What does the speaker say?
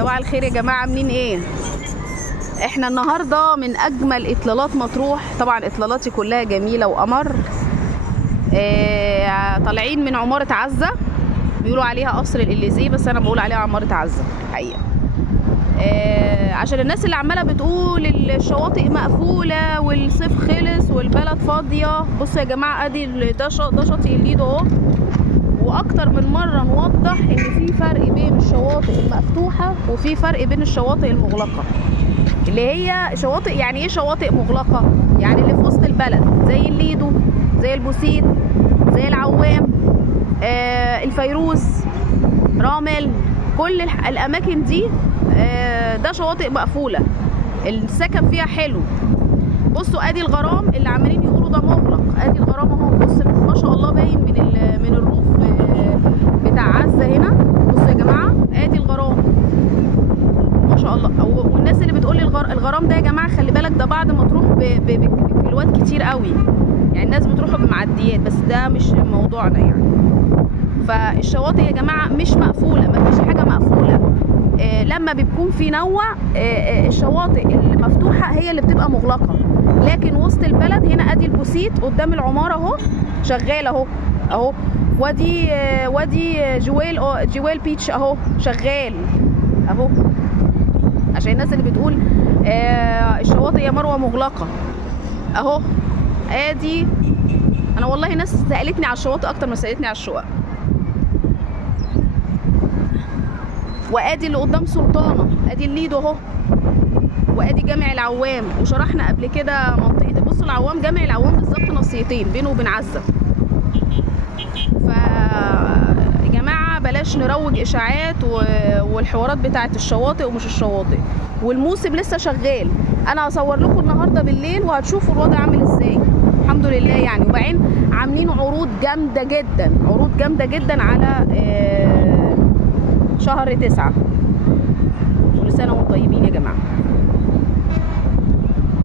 صباح الخير يا جماعه، عاملين ايه؟ احنا النهارده من اجمل اطلالات مطروح. طبعا اطلالاتي كلها جميله وقمر. طالعين من عماره عزه، بيقولوا عليها قصر الإليزيه بس انا بقول عليها عماره عزه حقيقه. عشان الناس اللي عماله بتقول الشواطئ مقفوله والصيف خلص والبلد فاضيه. بصوا يا جماعه، ادي ده شاطئ الليدو اهو. واكتر من مره نوضح ان في فرق بين الشواطئ المفتوحه وفي فرق بين الشواطئ المغلقه. اللي هي شواطئ، يعني ايه شواطئ مغلقه؟ يعني اللي في وسط البلد زي الليدو، زي البوسيت، زي العوام، الفيروز، رامل، كل الاماكن دي ده شواطئ مقفوله، السكن فيها حلو. بصوا ادي الغرام اللي عمالين يقولوا ده مغلق، ادي الغرام اهو. بص ما شاء الله باين من الروف بتاع عزه هنا. بصوا يا جماعه ادي الغرام ما شاء الله. والناس اللي بتقول لي الغرام ده يا جماعه خلي بالك، ده بعد ما تروح بكيلوات كتير قوي، يعني الناس بتروحوا بمعديات، بس ده مش موضوعنا يعني. فالشواطئ يا جماعه مش مقفوله، مفيش حاجه مقفوله. لما بيكون في نوع الشواطئ المفتوحه هي اللي بتبقى مغلقه، لكن وسط البلد هنا ادي البوسيت قدام العماره اهو شغال اهو. وادي جويل بيتش اهو شغال اهو. عشان الناس اللي بتقول الشواطئ يا مروه مغلقه اهو. ادي انا والله ناس سالتني على الشواطئ اكتر ما سالتني على الشقق. وادي اللي قدام سلطانه، ادي الليدو اهو، وادي جامع العوام. وشرحنا قبل كده منطقه، بصوا العوام جامع العوام بالظبط نصيتين بينه وبين عزه. يا جماعه بلاش نروج اشاعات والحوارات بتاعه الشواطئ ومش الشواطئ. والموسم لسه شغال، انا هصور لكم النهارده بالليل وهتشوفوا الوضع عامل ازاي. الحمد لله يعني. وبعدين عاملين عروض جامده جدا على شهر 9. كل سنه وانتم طيبين يا جماعه.